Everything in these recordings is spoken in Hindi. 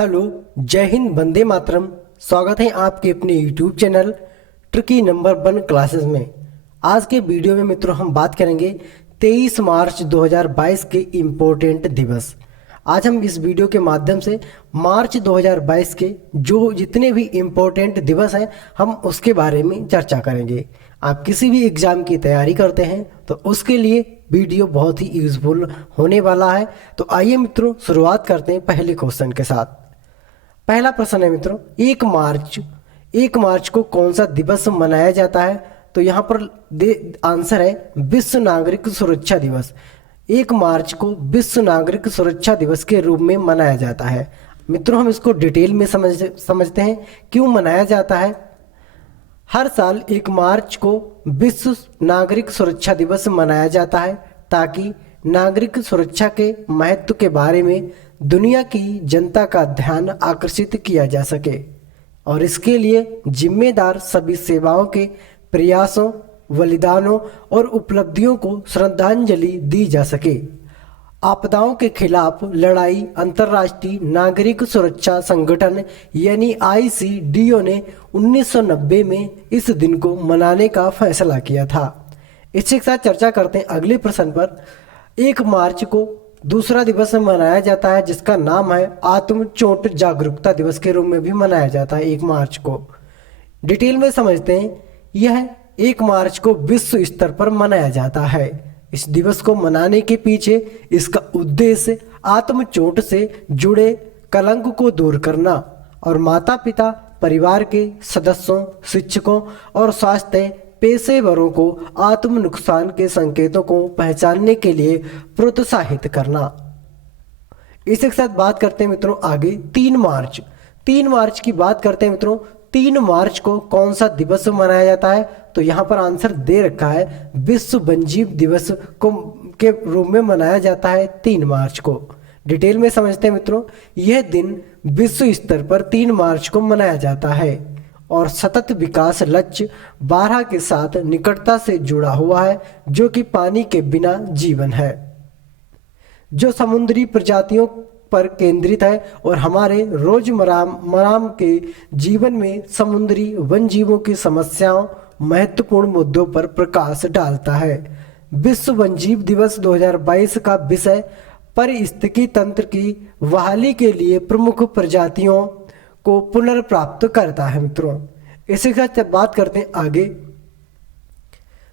हेलो, जय हिंद, वंदे मातरम। स्वागत है आपके अपने YouTube channel tricky number 1 classes में। आज के वीडियो में मित्रों हम बात करेंगे 23 मार्च 2022 के इम्पोर्टेंट दिवस। आज हम इस वीडियो के माध्यम से मार्च 2022 के जो जितने भी इम्पोर्टेंट दिवस हैं हम उसके बारे में चर्चा करेंगे। आप किसी भी एग्ज़ाम की तैयारी करते हैं तो उसके लिए वीडियो बहुत ही यूज़फुल होने वाला है। तो आइए मित्रों शुरुआत करते हैं पहले क्वेश्चन के साथ। पहला प्रश्न है मित्रों, 1 मार्च को कौन सा दिवस मनाया जाता है? तो यहाँ पर आंसर है विश्व नागरिक सुरक्षा दिवस। 1 मार्च को विश्व नागरिक सुरक्षा दिवस के रूप में मनाया जाता है। मित्रों हम इसको डिटेल में समझते हैं क्यों मनाया जाता है। हर साल 1 मार्च को विश्व नागरिक सुरक्षा दिवस मनाया जाता है ताकि नागरिक सुरक्षा के महत्व के बारे में दुनिया की जनता का ध्यान आकर्षित किया जा सके और इसके लिए जिम्मेदार सभी सेवाओं के प्रयासों, बलिदानों और उपलब्धियों को श्रद्धांजलि दी जा सके। आपदाओं के खिलाफ लड़ाई अंतर्राष्ट्रीय नागरिक सुरक्षा संगठन यानी ICDO ने 1990 में इस दिन को मनाने का फैसला किया था। इसी के साथ चर्चा करते हैं अगले प्रश्न पर। 1 मार्च को दूसरा दिवस मनाया जाता है जिसका नाम है आत्म चोट जागरूकता दिवस के रूप में भी मनाया जाता है 1 मार्च को। डिटेल में समझते हैं। यह 1 मार्च को विश्व स्तर पर मनाया जाता है। इस दिवस को मनाने के पीछे इसका उद्देश्य आत्म चोट से जुड़े कलंक को दूर करना और माता पिता, परिवार के सदस्यों, शिक्षकों और स्वास्थ्य पेशेवरों को आत्म नुकसान के संकेतों को पहचानने के लिए प्रोत्साहित करना। इसी के साथ बात करते हैं मित्रों आगे 3 मार्च की बात करते हैं मित्रों। 3 मार्च को कौन सा दिवस मनाया जाता है? तो यहाँ पर आंसर दे रखा है विश्व वन्यजीव दिवस को के रूप में मनाया जाता है 3 मार्च को। डिटेल में समझते हैं मित्रों। यह दिन विश्व स्तर पर 3 मार्च को मनाया जाता है और सतत विकास लक्ष्य 12 के साथ निकटता से जुड़ा हुआ है जो कि पानी के बिना जीवन है, जो समुद्री प्रजातियों पर केंद्रित है और हमारे रोजमर्रा के जीवन में समुद्री वन जीवों की समस्याओं, महत्वपूर्ण मुद्दों पर प्रकाश डालता है। विश्व वन्यजीव दिवस 2022 का विषय पारिस्थितिकी तंत्र की बहाली के लिए प्रमुख प्रजातियों को पुनर्प्राप्त करता है मित्रों। इसी के साथ बात करते हैं आगे।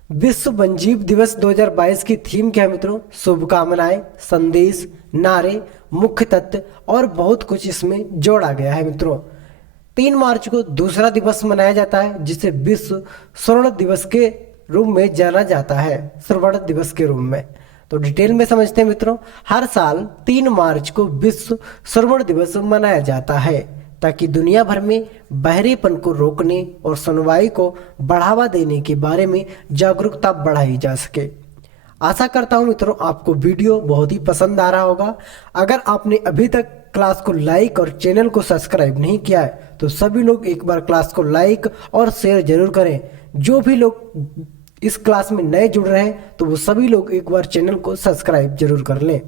विश्व वन्यजीव दिवस 2022 की थीम क्या है मित्रों? शुभकामनाएं, संदेश, नारे, मुख्य तत्व और बहुत कुछ इसमें जोड़ा गया है मित्रों। 3 मार्च को दूसरा दिवस मनाया जाता है जिसे विश्व स्वर्ण दिवस के रूप में जाना जाता है, स्वर्ण दिवस के रूप में। तो डिटेल में समझते हैं मित्रों। हर साल 3 मार्च को विश्व स्वर्ण दिवस मनाया जाता है ताकि दुनिया भर में बहरेपन को रोकने और सुनवाई को बढ़ावा देने के बारे में जागरूकता बढ़ाई जा सके। आशा करता हूं मित्रों आपको वीडियो बहुत ही पसंद आ रहा होगा। अगर आपने अभी तक क्लास को लाइक और चैनल को सब्सक्राइब नहीं किया है तो सभी लोग एक बार क्लास को लाइक और शेयर जरूर करें। जो भी लोग इस क्लास में नए जुड़ रहे हैं तो वो सभी लोग एक बार चैनल को सब्सक्राइब जरूर कर लें।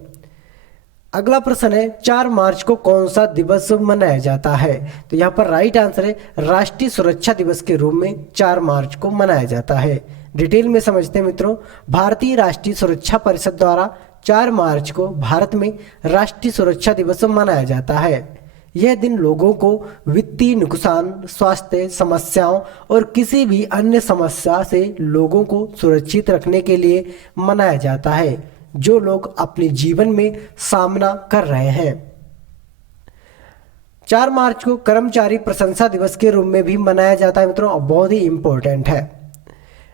अगला प्रश्न है 4 मार्च को कौन सा दिवस मनाया जाता है? तो यहाँ पर राइट आंसर है राष्ट्रीय सुरक्षा दिवस के रूप में 4 मार्च को मनाया जाता है। डिटेल में समझते हैं मित्रों। भारतीय राष्ट्रीय सुरक्षा परिषद द्वारा 4 मार्च को भारत में राष्ट्रीय सुरक्षा दिवस मनाया जाता है। यह दिन लोगों को वित्तीय नुकसान, स्वास्थ्य समस्याओं और किसी भी अन्य समस्या से लोगों को सुरक्षित रखने के लिए मनाया जाता है जो लोग अपने जीवन में सामना कर रहे हैं। 4 मार्च को कर्मचारी प्रशंसा दिवस के रूप में भी मनाया जाता है मित्रों और बहुत ही इंपॉर्टेंट है।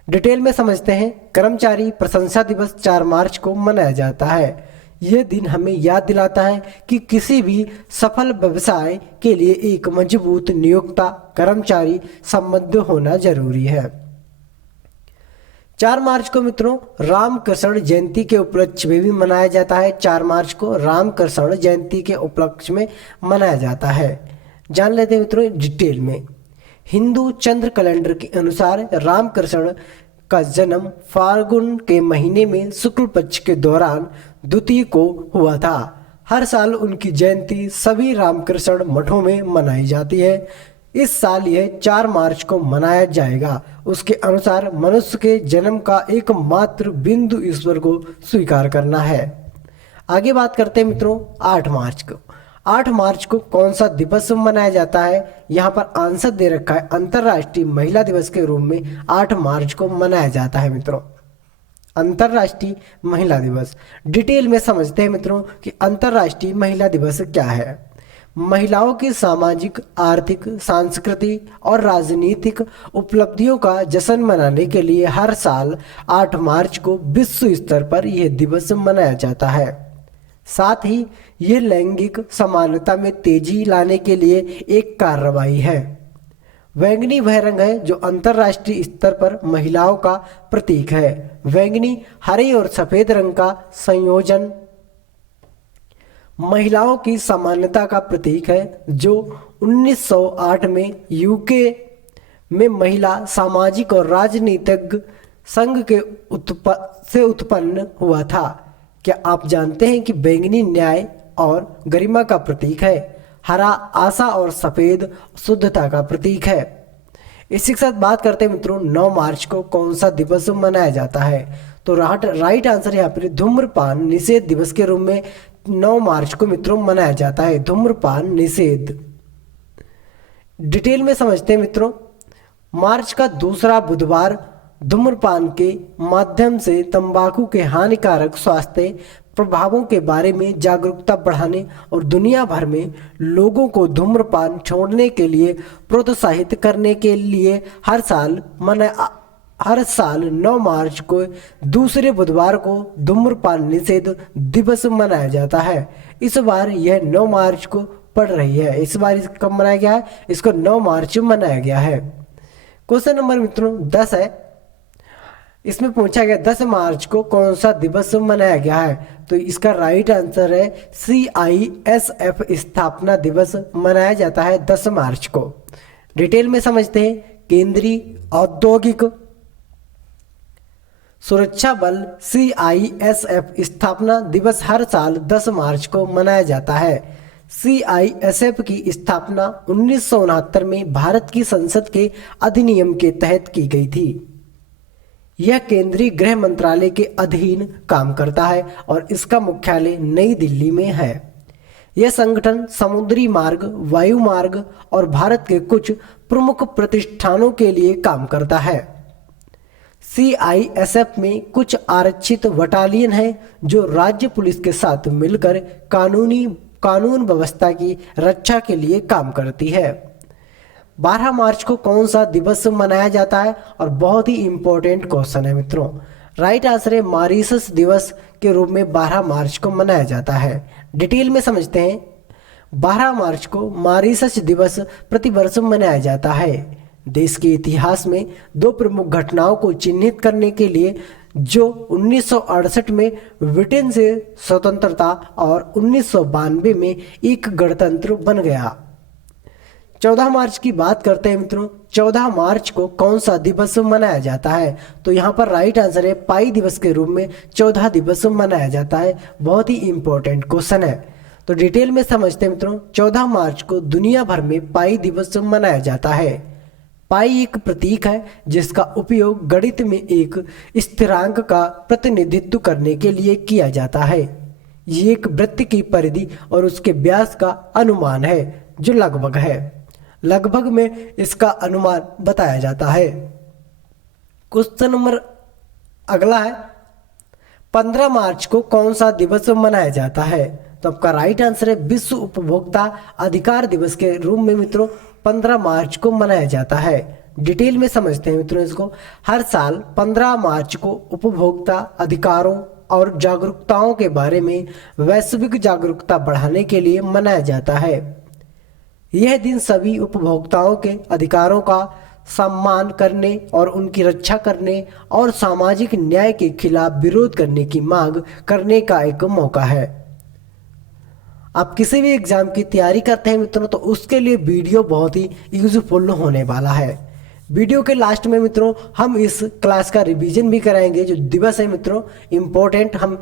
डिटेल में समझते हैं। कर्मचारी प्रशंसा दिवस 4 मार्च को मनाया जाता है। यह दिन हमें याद दिलाता है कि किसी भी सफल व्यवसाय के लिए एक मजबूत नियोक्ता कर्मचारी संबंध होना जरूरी है। 4 मार्च को मित्रों रामकृष्ण जयंती के उपलक्ष्य में भी मनाया जाता है। 4 मार्च को रामकृष्ण जयंती के उपलक्ष्य में मनाया जाता है। जान लेते हैं मित्रों डिटेल में। हिंदू चंद्र कैलेंडर के अनुसार रामकृष्ण का जन्म फाल्गुन के महीने में शुक्ल पक्ष के दौरान द्वितीय को हुआ था। हर साल उनकी जयंती सभी रामकृष्ण मठों में मनाई जाती है। इस साल यह 4 मार्च को मनाया जाएगा। उसके अनुसार मनुष्य के जन्म का एकमात्र बिंदु ईश्वर को स्वीकार करना है। आगे बात करते हैं मित्रों 8 मार्च को। 8 मार्च को कौन सा दिवस मनाया जाता है? यहाँ पर आंसर दे रखा है, अंतर्राष्ट्रीय महिला दिवस के रूप में 8 मार्च को मनाया जाता है मित्रों, अंतर्राष्ट्रीय महिला दिवस। डिटेल में समझते हैं मित्रों कि अंतर्राष्ट्रीय महिला दिवस क्या है। महिलाओं की सामाजिक, आर्थिक, सांस्कृतिक और राजनीतिक उपलब्धियों का जश्न मनाने के लिए हर साल 8 मार्च को विश्व स्तर पर यह दिवस मनाया जाता है। साथ ही यह लैंगिक समानता में तेजी लाने के लिए एक कार्रवाई है। बैंगनी वह रंग है जो अंतर्राष्ट्रीय स्तर पर महिलाओं का प्रतीक है। बैंगनी, हरे और सफेद रंग का संयोजन महिलाओं की समानता का प्रतीक है, जो 1908 में यूके में महिला सामाजिक और राजनीतिक संघ के से उत्पन्न हुआ था। क्या आप जानते हैं कि बैंगनी न्याय और गरिमा का प्रतीक है? हरा आशा और सफेद शुद्धता का प्रतीक है। इसी के साथ बात करते हैं मित्रों 9 मार्च को कौन सा दिवस मनाया जाता है? तो राइट आंसर यहाँ पर धूम्रपान निषेध दिवस के रूप में 9 मार्च को मित्रों मनाया जाता है, धूम्रपान निषेध। डिटेल में समझते हैं मित्रों, मार्च का दूसरा बुधवार धूम्रपान के माध्यम से तंबाकू के हानिकारक स्वास्थ्य प्रभावों के बारे में जागरूकता बढ़ाने और दुनिया भर में लोगों को धूम्रपान छोड़ने के लिए प्रोत्साहित करने के लिए हर साल 9 मार्च को दूसरे बुधवार को धूम्रपान निषेध दिवस मनाया जाता है। इस बार यह 9 मार्च को पड़ रही है। इस बार कब मनाया गया है? इसको 9 मार्च में मनाया गया है। क्वेश्चन नंबर मित्रों 10 है। इसमें पूछा गया 10 मार्च को कौन सा दिवस मनाया गया है? तो इसका राइट आंसर है CISF स्थापना दिवस मनाया जाता है 10 मार्च को। डिटेल में समझते हैं, केंद्रीय औद्योगिक सुरक्षा बल CISF स्थापना दिवस हर साल 10 मार्च को मनाया जाता है। CISF की स्थापना 1969 में भारत की संसद के अधिनियम के तहत की गई थी। यह केंद्रीय गृह मंत्रालय के अधीन काम करता है और इसका मुख्यालय नई दिल्ली में है। यह संगठन समुद्री मार्ग, वायु मार्ग और भारत के कुछ प्रमुख प्रतिष्ठानों के लिए काम करता है। CISF में कुछ आरक्षित बटालियन हैं जो राज्य पुलिस के साथ मिलकर कानून व्यवस्था की रक्षा के लिए काम करती है। 12 मार्च को कौन सा दिवस मनाया जाता है? और बहुत ही इंपॉर्टेंट क्वेश्चन है मित्रों। राइट आंसर है मॉरीशस दिवस के रूप में 12 मार्च को मनाया जाता है। डिटेल में समझते हैं, 12 मार्च को मॉरीशस दिवस प्रतिवर्ष मनाया जाता है। देश के इतिहास में 2 प्रमुख घटनाओं को चिन्हित करने के लिए, जो 1968 में ब्रिटेन से स्वतंत्रता और 1992 में एक गणतंत्र बन गया। 14 मार्च की बात करते हैं मित्रों। 14 मार्च को कौन सा दिवस मनाया जाता है? तो यहाँ पर राइट आंसर है पाई दिवस के रूप में 14 दिवस मनाया जाता है। बहुत ही इंपॉर्टेंट क्वेश्चन है। तो डिटेल में समझते हैं मित्रों, 14 मार्च को दुनिया भर में पाई दिवस मनाया जाता है। पाई एक प्रतीक है जिसका उपयोग गणित में एक स्थिरांक का प्रतिनिधित्व करने के लिए किया जाता है। ये एक वृत्त की परिधि और उसके व्यास का अनुमान है जो लगभग में इसका अनुमान बताया जाता है। क्वेश्चन नंबर अगला है, 15 मार्च को कौन सा दिवस मनाया जाता है? तो आपका राइट आंसर है विश्व उपभोक्ता अधिकार दिवस के रूप में मित्रों 15 मार्च को मनाया जाता है। डिटेल में समझते हैं मित्रों इसको। हर साल 15 मार्च को उपभोक्ता अधिकारों और जागरूकताओं के बारे में वैश्विक जागरूकता बढ़ाने के लिए मनाया जाता है। यह दिन सभी उपभोक्ताओं के अधिकारों का सम्मान करने और उनकी रक्षा करने और सामाजिक न्याय के खिलाफ विरोध करने की मांग करने का एक मौका है। आप किसी भी एग्जाम की तैयारी करते हैं मित्रों तो उसके लिए वीडियो बहुत ही यूजफुल होने वाला है। वीडियो के लास्ट में मित्रों हम इस क्लास का रिवीजन भी कराएंगे। जो दिवस है मित्रों इम्पोर्टेंट, हम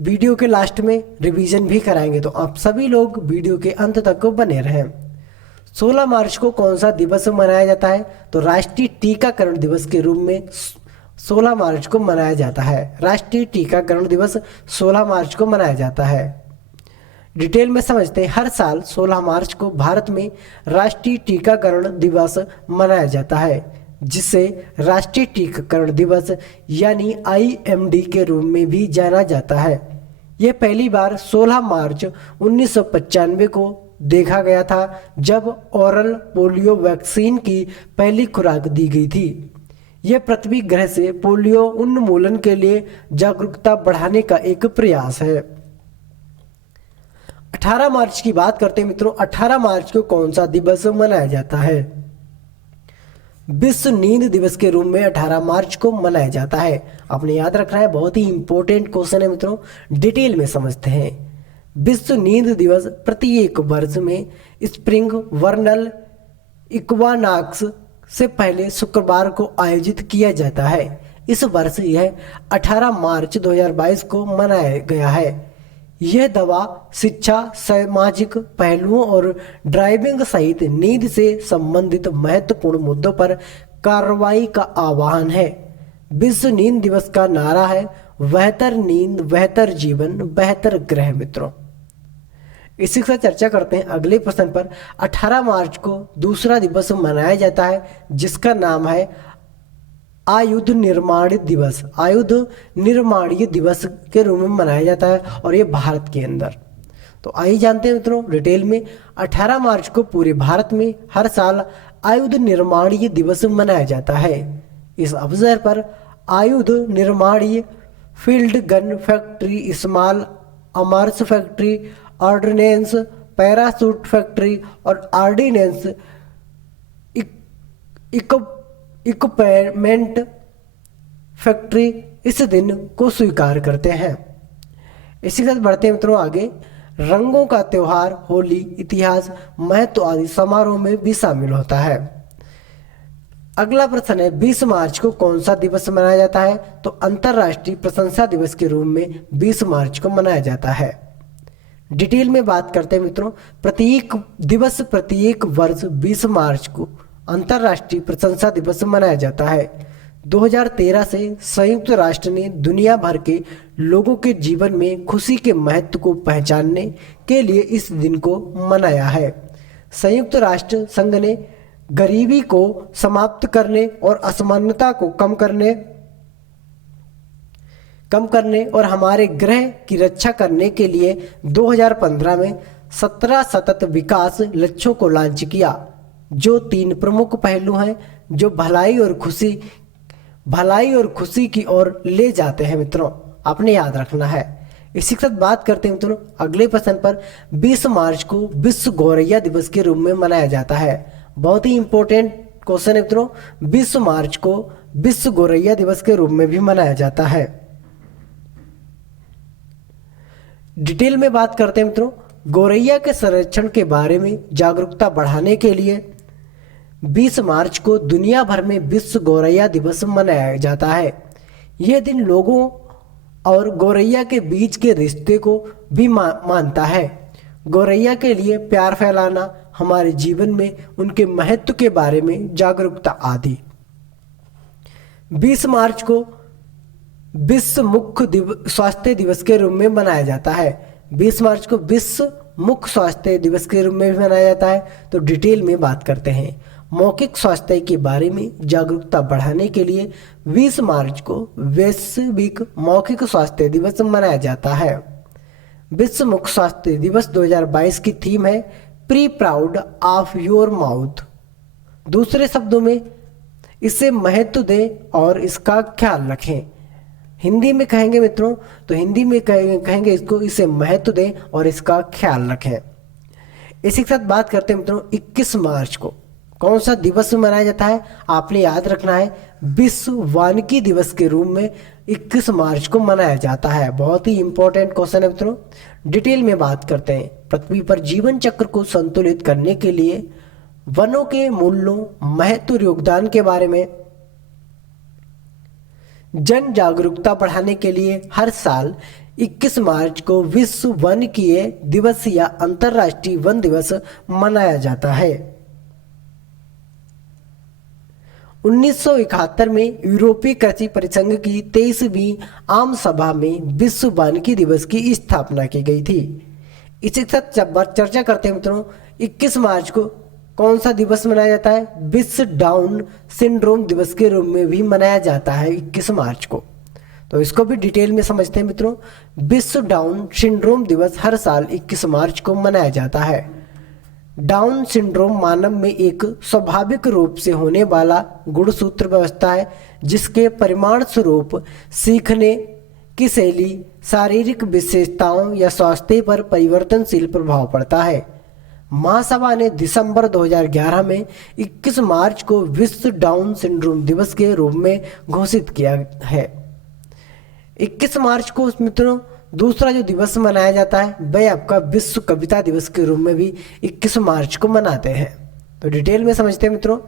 वीडियो के लास्ट में रिवीजन भी कराएंगे, तो आप सभी लोग वीडियो के अंत तक बने रहें। 16 मार्च को कौन सा दिवस मनाया जाता है? तो राष्ट्रीय टीकाकरण दिवस के रूप में 16 मार्च को मनाया जाता है। राष्ट्रीय टीकाकरण दिवस 16 मार्च को मनाया जाता है। डिटेल में समझते हैं। हर साल 16 मार्च को भारत में राष्ट्रीय टीकाकरण दिवस मनाया जाता है, जिसे राष्ट्रीय टीकाकरण दिवस यानी IMD के रूप में भी जाना जाता है। यह पहली बार 16 मार्च 1995 को देखा गया था, जब ओरल पोलियो वैक्सीन की पहली खुराक दी गई थी। यह पृथ्वी ग्रह से पोलियो उन्मूलन के लिए जागरूकता बढ़ाने का एक प्रयास है। 18 मार्च की बात करते हैं मित्रों। 18 मार्च को कौन सा दिवस मनाया जाता है? विश्व नींद दिवस के रूप में 18 मार्च को मनाया जाता है। आपने याद रखना है, बहुत ही इंपॉर्टेंट क्वेश्चन है मित्रों। डिटेल में समझते हैं। विश्व नींद दिवस प्रत्येक वर्ष में स्प्रिंग वर्नल इक्वानॉक्स से पहले शुक्रवार को आयोजित किया जाता है। इस वर्ष यह 18 मार्च 2022 को मनाया गया है। यह दवा, शिक्षा, सामाजिक पहलुओं और ड्राइविंग सहित नींद से संबंधित महत्वपूर्ण मुद्दों पर कार्रवाई का आह्वान है। विश्व नींद दिवस का नारा है, बेहतर नींद, बेहतर जीवन, बेहतर ग्रह। मित्रों, इसी के साथ चर्चा करते हैं अगले प्रश्न पर। 18 मार्च को दूसरा दिवस मनाया जाता है, जिसका नाम है आयुध निर्माण दिवस। आयुध निर्माणीय दिवस के रूप में मनाया जाता है, और ये भारत के अंदर। तो आइए जानते हैं मित्रों डिटेल में। 18 मार्च को पूरे भारत में हर साल आयुध निर्माणीय दिवस मनाया जाता है। इस अवसर पर आयुध निर्माणीय, field gun factory, small arms factory, ordnance, parachute factory और ऑर्डिनेंस इक्विपमेंट फैक्ट्री इस दिन को स्वीकार करते हैं। इसी के साथ बढ़ते हैं मित्रों आगे। रंगों का त्योहार होली इतिहास, महत्व आदि समारोह में भी शामिल होता है। अगला प्रश्न है, 20 मार्च को कौन सा दिवस मनाया जाता है? तो अंतर्राष्ट्रीय प्रशंसा दिवस के रूप में 20 मार्च को मनाया जाता है। डिटेल में बात करते हैं मित्रों। प्रत्येक वर्ष 20 मार्च को अंतर्राष्ट्रीय प्रशंसा दिवस मनाया जाता है। 2013 से संयुक्त राष्ट्र ने दुनिया भर के लोगों के जीवन में खुशी के महत्व को पहचानने के लिए इस दिन को मनाया है। संयुक्त राष्ट्र संघ ने गरीबी को समाप्त करने और असमानता को कम करने और हमारे ग्रह की रक्षा करने के लिए 2015 में 17 सतत विकास लक्ष्यों को लॉन्च किया, जो 3 प्रमुख पहलू हैं जो भलाई और खुशी की ओर ले जाते हैं। मित्रों, आपने याद रखना है। इसी के साथ बात करते हैं मित्रों अगले प्रश्न पर। 20 मार्च को विश्व गौरैया दिवस के रूप में मनाया जाता है। बहुत ही इंपॉर्टेंट क्वेश्चन है मित्रों। 20 मार्च को विश्व गौरैया दिवस के रूप में भी मनाया जाता है। डिटेल में बात करते हैं मित्रों। गौरैया के संरक्षण के बारे में जागरूकता बढ़ाने के लिए 20 मार्च को दुनिया भर में विश्व गौरैया दिवस मनाया जाता है। यह दिन लोगों और गौरैया के बीच के रिश्ते को भी मानता है। गौरैया के लिए प्यार फैलाना, हमारे जीवन में उनके महत्व के बारे में जागरूकता आदि। 20 मार्च को विश्व मुख स्वास्थ्य दिवस के रूप में मनाया जाता है। 20 मार्च को विश्व मुख स्वास्थ्य दिवस के रूप में भी मनाया जाता है। तो डिटेल में बात करते हैं। मौखिक स्वास्थ्य के बारे में जागरूकता बढ़ाने के लिए 20 मार्च को वैश्विक मौखिक स्वास्थ्य दिवस मनाया जाता है। विश्व मुख स्वास्थ्य दिवस 2022 की थीम है pre proud of your mouth. दूसरे शब्दों में इसे महत्व दें और इसका ख्याल रखें। हिंदी में कहेंगे मित्रों, तो हिंदी में कहेंगे इसको, इसे महत्व दें और इसका ख्याल रखें। इसी के साथ बात करते हैं मित्रों 21 मार्च को कौन सा दिवस मनाया जाता है? आपने याद रखना है, विश्व वानिकी दिवस के रूप में 21 मार्च को मनाया जाता है। बहुत ही इंपॉर्टेंट क्वेश्चन है मित्रों। डिटेल में बात करते हैं। पृथ्वी पर जीवन चक्र को संतुलित करने के लिए वनों के मूल्यों, महत्व और योगदान के बारे में जन जागरूकता बढ़ाने के लिए हर साल 21 मार्च को विश्व वन्यकीय दिवस या अंतर्राष्ट्रीय वन दिवस मनाया जाता है। 1971 में यूरोपीय कृषि परिसंघ की 23वीं आम सभा में विश्व वानिकी दिवस की स्थापना की गई थी। इसी के साथ जब चर्चा करते हैं मित्रों, 21 मार्च को कौन सा दिवस मनाया जाता है? विश्व डाउन सिंड्रोम दिवस के रूप में भी मनाया जाता है 21 मार्च को। तो इसको भी डिटेल में समझते हैं मित्रों। विश्व डाउन सिंड्रोम दिवस हर साल 21 मार्च को मनाया जाता है। डाउन सिंड्रोम मानव में एक स्वाभाविक रूप से होने वाला गुणसूत्र व्यवस्था है, जिसके परिणाम स्वरूप सीखने की शैली, शारीरिक विशेषताओं या स्वास्थ्य पर परिवर्तनशील प्रभाव पड़ता है। महासभा ने दिसंबर 2011 में 21 मार्च को विश्व डाउन सिंड्रोम दिवस के रूप में घोषित किया है। 21 मार्च को मित्रों दूसरा जो दिवस मनाया जाता है वह आपका विश्व कविता दिवस के रूप में भी 21 मार्च को मनाते हैं। तो डिटेल में समझते हैं मित्रों।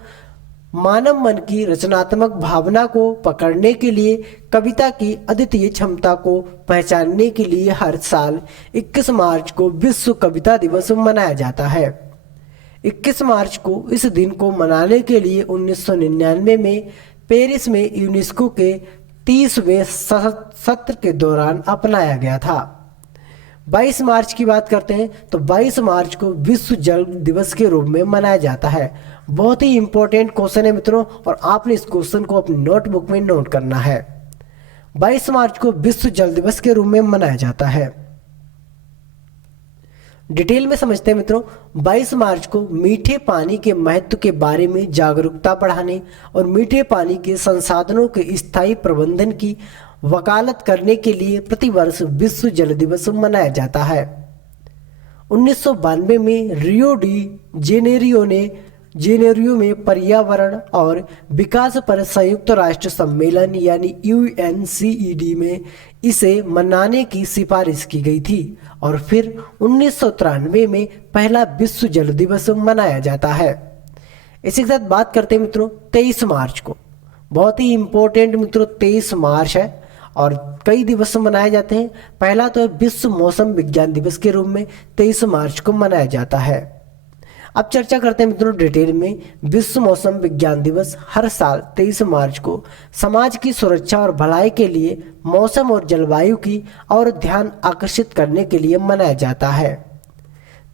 मानव मन की रचनात्मक भावना को पकड़ने के लिए, कविता की अद्वितीय क्षमता को पहचानने के लिए हर साल 21 मार्च को विश्व कविता दिवस मनाया जाता है। 21 मार्च को इस दिन को मनाने के लिए 1999 में पेरिस में यूनेस्को के 30वें सत्र के दौरान अपनाया गया था। 22 मार्च की बात करते हैं तो 22 मार्च को विश्व जल दिवस के रूप में मनाया जाता है। बहुत ही इंपॉर्टेंट क्वेश्चन है मित्रों, और आपने इस क्वेश्चन को अपनी नोटबुक में नोट करना है। 22 मार्च को विश्व जल दिवस के रूप में मनाया जाता है। डिटेल में समझते हैं मित्रों। 22 मार्च को मीठे पानी के महत्व के बारे में जागरूकता बढ़ाने और मीठे पानी के संसाधनों के स्थायी प्रबंधन की वकालत करने के लिए प्रतिवर्ष विश्व जल दिवस मनाया जाता है। 1992 में रियो डी जेनेरियो में पर्यावरण और विकास पर संयुक्त राष्ट्र सम्मेलन यानी UNCED में इसे मनाने की सिफारिश की गई थी, और फिर 1993 में पहला विश्व जल दिवस मनाया जाता है। इसी के साथ बात करते हैं मित्रों 23 मार्च को। बहुत ही इंपॉर्टेंट मित्रों 23 मार्च है और कई दिवस मनाए जाते हैं। पहला तो है विश्व मौसम विज्ञान दिवस के रूप में 23 मार्च को मनाया जाता है। अब चर्चा करते हैं मित्रों डिटेल में। विश्व मौसम विज्ञान दिवस हर साल 23 मार्च को समाज की सुरक्षा और भलाई के लिए मौसम और जलवायु की और ध्यान आकर्षित करने के लिए मनाया जाता है।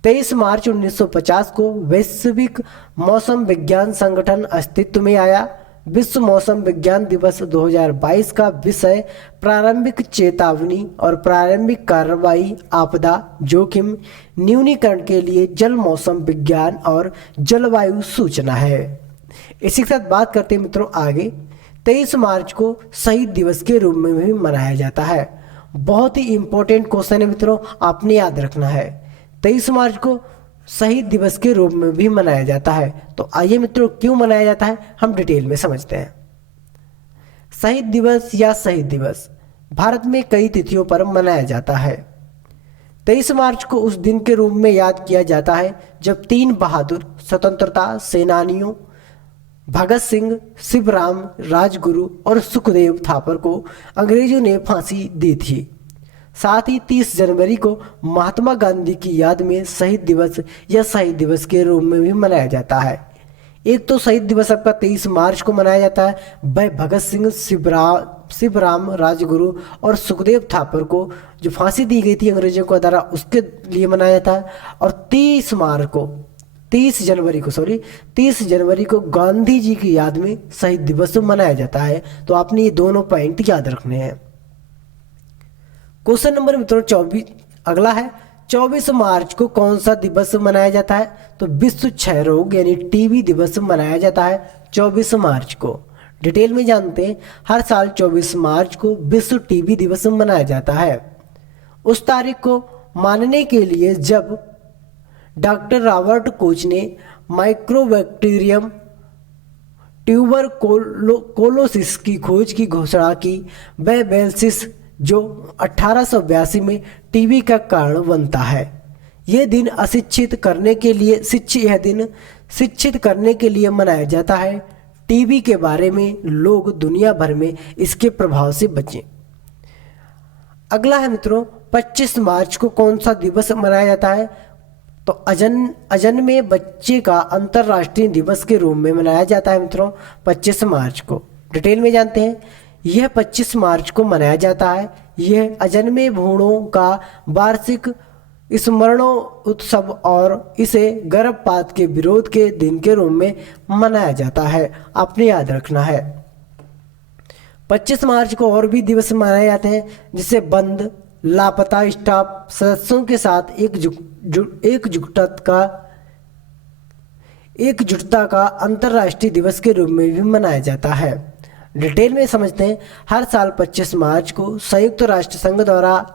23 मार्च 1950 को वैश्विक मौसम विज्ञान संगठन अस्तित्व में आया। विश्व मौसम विज्ञान दिवस 2022 का विषय प्रारंभिक चेतावनी और प्रारंभिक कार्रवाई, आपदा जोखिम न्यूनीकरण के लिए जल मौसम विज्ञान और जलवायु सूचना है। इसी के साथ बात करते हैं मित्रों आगे। 23 मार्च को शहीद दिवस के रूप में भी मनाया जाता है। बहुत ही इंपॉर्टेंट क्वेश्चन है मित्रों, आपने याद रखना है। 23 मार्च को शहीद दिवस के रूप में भी मनाया जाता है। तो आइए मित्रों क्यों मनाया जाता है हम डिटेल में समझते हैं। शहीद दिवस या शहीद दिवस भारत में कई तिथियों पर मनाया जाता है। 23 मार्च को उस दिन के रूप में याद किया जाता है जब 3 बहादुर स्वतंत्रता सेनानियों भगत सिंह, शिवराम राजगुरु और सुखदेव थापर को अंग्रेजों ने फांसी दी थी। साथ ही 30 जनवरी को महात्मा गांधी की याद में शहीद दिवस या शहीद दिवस के रूप में भी मनाया जाता है। एक तो शहीद दिवस आपका 23 मार्च को मनाया जाता है, वह भगत सिंह, शिवराम राजगुरु और सुखदेव थापर को जो फांसी दी गई थी अंग्रेजों को द्वारा उसके लिए मनाया जाता है। और 30 जनवरी को गांधी जी की याद में शहीद दिवस मनाया जाता है। तो आपने ये दोनों पॉइंट याद रखने हैं। क्वेश्चन नंबर मित्रों 24 अगला है। 24 मार्च को कौन सा दिवस मनाया जाता है? तो विश्व क्षय रोग यानी टीबी दिवस मनाया जाता है 24 मार्च को। डिटेल में जानते हैं। हर साल 24 मार्च को विश्व टीबी दिवस मनाया जाता है। उस तारीख को मानने के लिए जब डॉक्टर रॉबर्ट कोच ने माइक्रोबैक्टीरियम ट्यूबरकुलोसिस की खोज की घोषणा की, वह बेल्सिस जो 1882 में टीबी का कारण बनता है। यह दिन शिक्षित करने के लिए मनाया जाता है। टीबी के बारे में लोग दुनिया भर में इसके प्रभाव से बचें। अगला है मित्रों, 25 मार्च को कौन सा दिवस मनाया जाता है? तो अजन्मे बच्चे का अंतर्राष्ट्रीय दिवस के रूप में मनाया जाता है मित्रों 25 मार्च को। डिटेल में जानते हैं। यह 25 मार्च को मनाया जाता है। यह अजन्मे भ्रूणों का वार्षिक स्मरणोत्सव और इसे गर्भपात के विरोध के दिन के रूप में मनाया जाता है। आपने याद रखना है। 25 मार्च को और भी दिवस मनाए जाते हैं, जिसे बंद, लापता स्टाफ सदस्यों के साथ एकजुटता का अंतर्राष्ट्रीय दिवस के रूप में भी मनाया जाता है। डिटेल में समझते हैं। हर साल 25 मार्च को संयुक्त राष्ट्र संघ द्वारा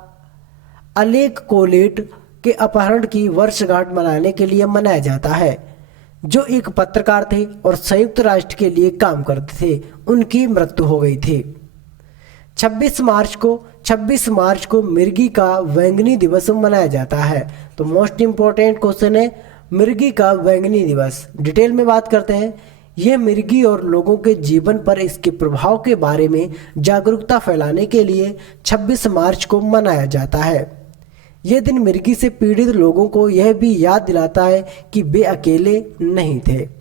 अलेक कोलेट के अपहरण की वर्षगांठ मनाने के लिए मनाया जाता है, जो एक पत्रकार थे और संयुक्त राष्ट्र के लिए काम करते थे। उनकी मृत्यु हो गई थी। 26 मार्च को मिर्गी का बैंगनी दिवस मनाया जाता है। तो मोस्ट इंपॉर्टेंट क्वेश्चन है मिर्गी का बैंगनी दिवस। डिटेल में बात करते हैं। यह मिर्गी और लोगों के जीवन पर इसके प्रभाव के बारे में जागरूकता फैलाने के लिए 26 मार्च को मनाया जाता है। यह दिन मिर्गी से पीड़ित लोगों को यह भी याद दिलाता है कि वे अकेले नहीं थे।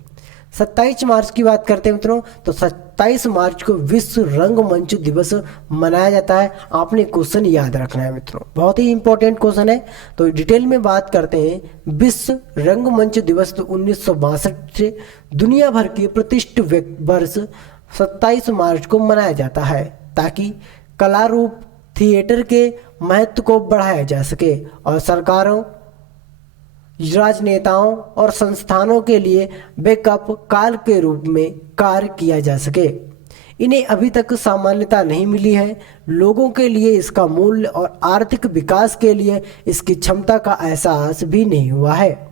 27 मार्च की बात करते हैं मित्रों, तो 27 मार्च को विश्व रंगमंच दिवस मनाया जाता है। आपने क्वेश्चन याद रखना है मित्रों, बहुत ही इंपॉर्टेंट क्वेश्चन है। तो डिटेल में बात करते हैं। विश्व रंगमंच दिवस तो 1962 से दुनिया भर के प्रतिष्ठित वर्ष 27 मार्च को मनाया जाता है, ताकि कला रूप थिएटर के महत्व को बढ़ाया जा सके और सरकारों, राजनेताओं और संस्थानों के लिए बैकअप काल के रूप में कार्य किया जा सके। इन्हें अभी तक सामान्यता नहीं मिली है। लोगों के लिए इसका मूल्य और आर्थिक विकास के लिए इसकी क्षमता का एहसास भी नहीं हुआ है।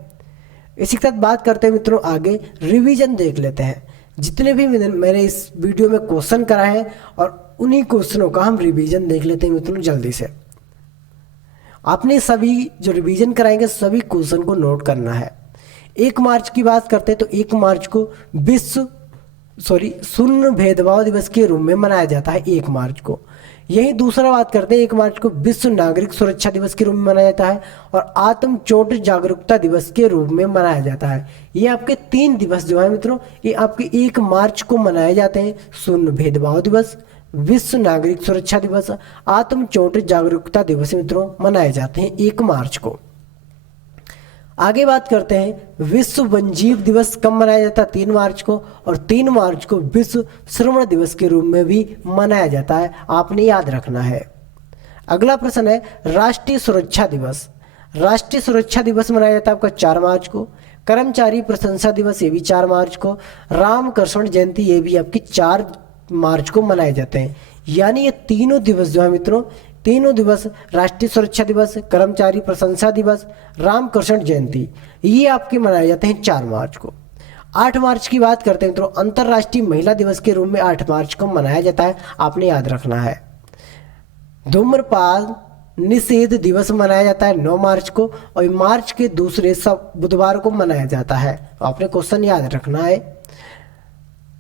इसी के साथ बात करते हैं मित्रों, आगे रिवीजन देख लेते हैं। जितने भी मैंने इस वीडियो में क्वेश्चन कराए हैं और उन्हीं क्वेश्चनों का हम रिवीजन देख लेते हैं मित्रों जल्दी से। आपने सभी जो रिवीजन कराएंगे सभी क्वेश्चन को नोट करना है। 1 मार्च की बात करते हैं, तो 1 मार्च को शून्य भेदभाव दिवस के रूप में मनाया जाता है 1 मार्च को। यही दूसरा बात करते हैं, 1 मार्च को विश्व नागरिक सुरक्षा दिवस के रूप में मनाया जाता है और आत्म चोट जागरूकता दिवस के रूप में मनाया जाता है। ये आपके 3 दिवस जो है मित्रों, ये आपके 1 मार्च को मनाए जाते हैं। शून्य भेदभाव दिवस, विश्व नागरिक सुरक्षा दिवस, आत्म चोट जागरूकता दिवस मित्रों मनाए जाते हैं 1 मार्च को। आगे बात करते हैं विश्व वन्यजीव दिवस कब मनाया जाता है? 3 मार्च को। और 3 मार्च को विश्व श्रवण दिवस के रूप में भी मनाया जाता है। आपने याद रखना है। अगला प्रश्न है राष्ट्रीय सुरक्षा दिवस। राष्ट्रीय सुरक्षा दिवस मनाया जाता है आपका 4 मार्च को। कर्मचारी प्रशंसा दिवस ये भी 4 मार्च को। रामकृष्ण जयंती ये भी आपकी 4 मार्च को मनाए जाते हैं। यानी ये तीनों दिवस जो है मित्रों, तीनों दिवस राष्ट्रीय सुरक्षा दिवस, कर्मचारी प्रशंसा दिवस, रामकृष्ण जयंती, ये आपके मनाए जाते हैं 4 मार्च को। 8 मार्च की बात करते हैं मित्रों, अंतर्राष्ट्रीय महिला दिवस के रूप में 8 मार्च को मनाया जाता है। आपने याद रखना है। धूम्रपान निषेध दिवस मनाया जाता है 9 मार्च को और मार्च के दूसरे सब बुधवार को मनाया जाता है। तो आपने क्वेश्चन याद रखना है।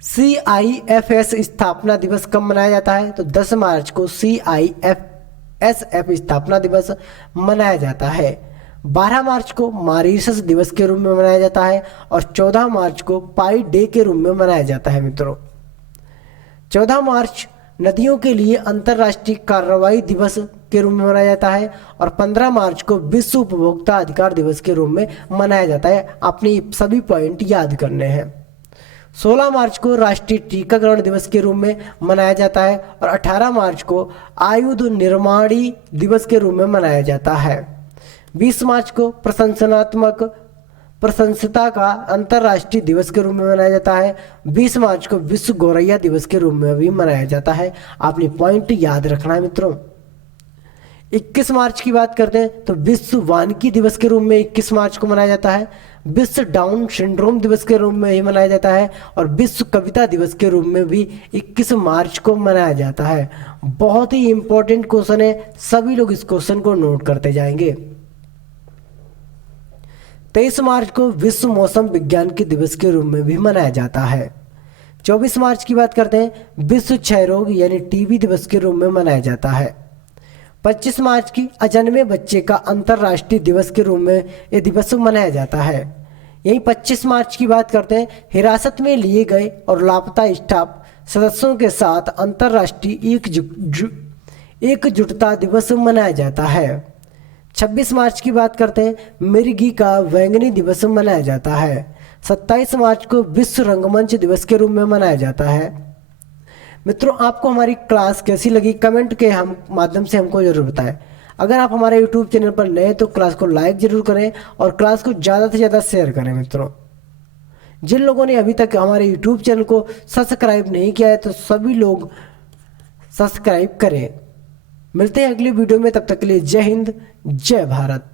CIFS स्थापना दिवस कब मनाया जाता है? तो 10 मार्च को CIFSF स्थापना दिवस मनाया जाता है। 12 मार्च को मॉरीशस दिवस के रूप में मनाया जाता है और 14 मार्च को पाई डे के रूप में मनाया जाता है मित्रों। 14 मार्च नदियों के लिए अंतर्राष्ट्रीय कार्रवाई दिवस के रूप में मनाया जाता है और 15 मार्च को विश्व उपभोक्ता अधिकार दिवस के रूप में मनाया जाता है। आपने सभी पॉइंट याद करने हैं। 16 मार्च को राष्ट्रीय टीकाकरण दिवस के रूप में मनाया जाता है और 18 मार्च को आयुध निर्माणी दिवस के रूप में मनाया जाता है। 20 मार्च को प्रशंसता का अंतर्राष्ट्रीय दिवस के रूप में मनाया जाता है। 20 मार्च को विश्व गौरैया दिवस के रूप में भी मनाया जाता है। आपने पॉइंट याद रखना है मित्रों। 21 मार्च की बात करते हैं तो विश्व वानिकी दिवस के रूप में 21 मार्च को मनाया जाता है। विश्व डाउन सिंड्रोम दिवस के रूप में ही मनाया जाता है और विश्व कविता दिवस के रूप में भी 21 मार्च को मनाया जाता है। बहुत ही इंपॉर्टेंट क्वेश्चन है, सभी लोग इस क्वेश्चन को नोट करते जाएंगे। 23 मार्च को विश्व मौसम विज्ञान के दिवस के रूप में भी मनाया जाता है। 24 मार्च की बात करते हैं, विश्व क्षय रोग यानी टीबी दिवस के रूप में मनाया जाता है। 25 मार्च की अजन्मे बच्चे का अंतर्राष्ट्रीय दिवस के रूप में यह दिवस मनाया जाता है। यहीं 25 मार्च की बात करते हैं, हिरासत में लिए गए और लापता स्टाफ सदस्यों के साथ अंतर्राष्ट्रीय एकजुटता दिवस मनाया जाता है। 26 मार्च की बात करते हैं, मिर्गी का बैंगनी दिवस मनाया जाता है। 27 मार्च को विश्व रंगमंच दिवस के रूप में मनाया जाता है। मित्रों, आपको हमारी क्लास कैसी लगी कमेंट के माध्यम से हमको जरूर बताएं। अगर आप हमारे यूट्यूब चैनल पर नए तो क्लास को लाइक जरूर करें और क्लास को ज़्यादा से ज़्यादा शेयर करें। मित्रों, जिन लोगों ने अभी तक हमारे यूट्यूब चैनल को सब्सक्राइब नहीं किया है तो सभी लोग सब्सक्राइब करें। मिलते हैं अगली वीडियो में, तब तक के लिए जय हिंद जय भारत।